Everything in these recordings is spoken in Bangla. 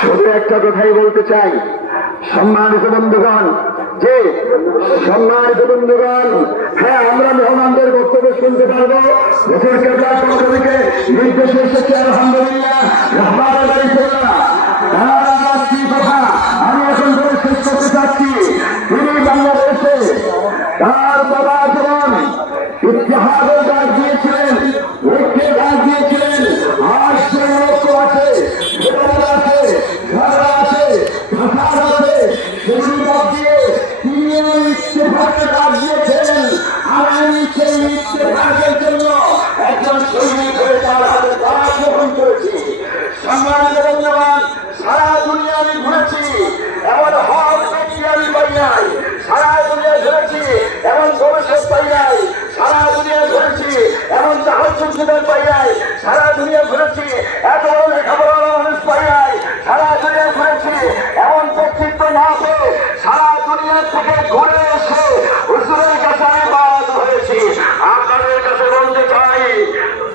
শুধু একটা কথাই বলতে চাই, সম্মানিত বন্ধুগণ, হ্যাঁ, আমরা মেহমানদের বক্তব্য শুনতে পারবো। পক্ষ থেকে নির্দেশ এসেছে, আলহামদুলিল্লাহ। আমি এখন ধরে শেষ করতে চাচ্ছি, তিনি বাংলাদেশে তার বাবা যেমন ইতিহাসের ডাক দিয়েছিলেন, ঐক্যের ডাক দিয়েছিলেন, আজ সে ঐক্য আছে, আছে, ধারা আছে, ভাষা আছে, সেগুলি বাদ দিয়ে তিনিও ইত্তেফাকের ডাক দিয়েছেন। আমি সেই ইত্তেফাকের জন্য একজন শহীদ হয়ে তার হাতে ডাক গ্রহণ করেছি। সম্মানিত বন্ধুগণ, সারা দুনিয়া আমি ঘুরেছি, এমন হক ব্যক্তি আমি পাই নাই। সারা দুনিয়া ঘুরেছি, এমন গবেষক পাই নাই। সারা দুনিয়া ঘুরেছি, এমন তাহাজ্জুদের পাই নাই। সারা দুনিয়া ঘুরেছি, এত বড় লেখাপড়া মানুষ পাই নাই। সারা দুনিয়া ঘুরেছি, এমন ব্যক্তিত্ব না পেয়ে সারা দুনিয়া থেকে ঘুরে এসে হুজুরের কাছে আমি বাদ হয়েছি। আপনাদের কাছে বলতে চাই,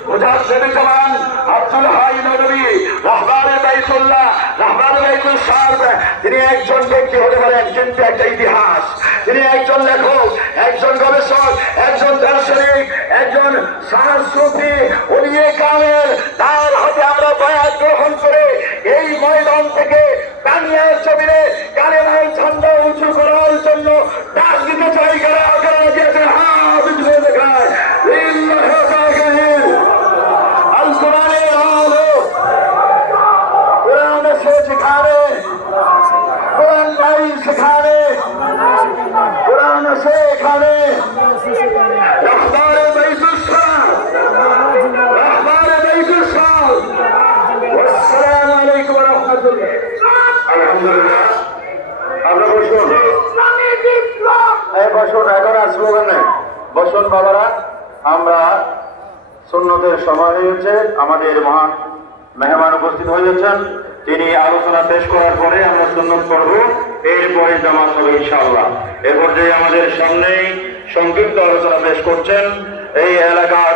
মুজাদ্দিদুজ্জামান আব্দুল হাই নদভী রাহবারে বাইতুল্লাহ, রাহবারে বাইতুল সারব, তিনি একজন ব্যক্তি হতে পারেন, কিন্তু একটা ইতিহাস। তিনি একজন লেখক, একজন গবেষক, একজন দার্শনিক, একজন সাংস্কৃতিক ওলিয়ে কামেল। তার হাতে আমরা বায়াত গ্রহণ করে এই ময়দান থেকে বাংলার জমিনে কালেমার ঝান্ডা উঁচু করার জন্য ডাক দিতে চাই। কারা দিয়েছেন হাত উঁচু করে দেখায়। বসুন, এখন আর স্লোগান নেই, বসুন বাবারা। আমরা সুন্নতের সময় হয়েছে, আমাদের মহান মেহমান উপস্থিত হয়েছেন। তিনি আলোচনা পেশ করার পরে আমরা সুন্নত করব, এরপরে জামাত হবে ইনশাআল্লাহ। এ পর্যায়ে আমাদের সামনেই সংক্ষিপ্ত আলোচনা পেশ করছেন এই এলাকার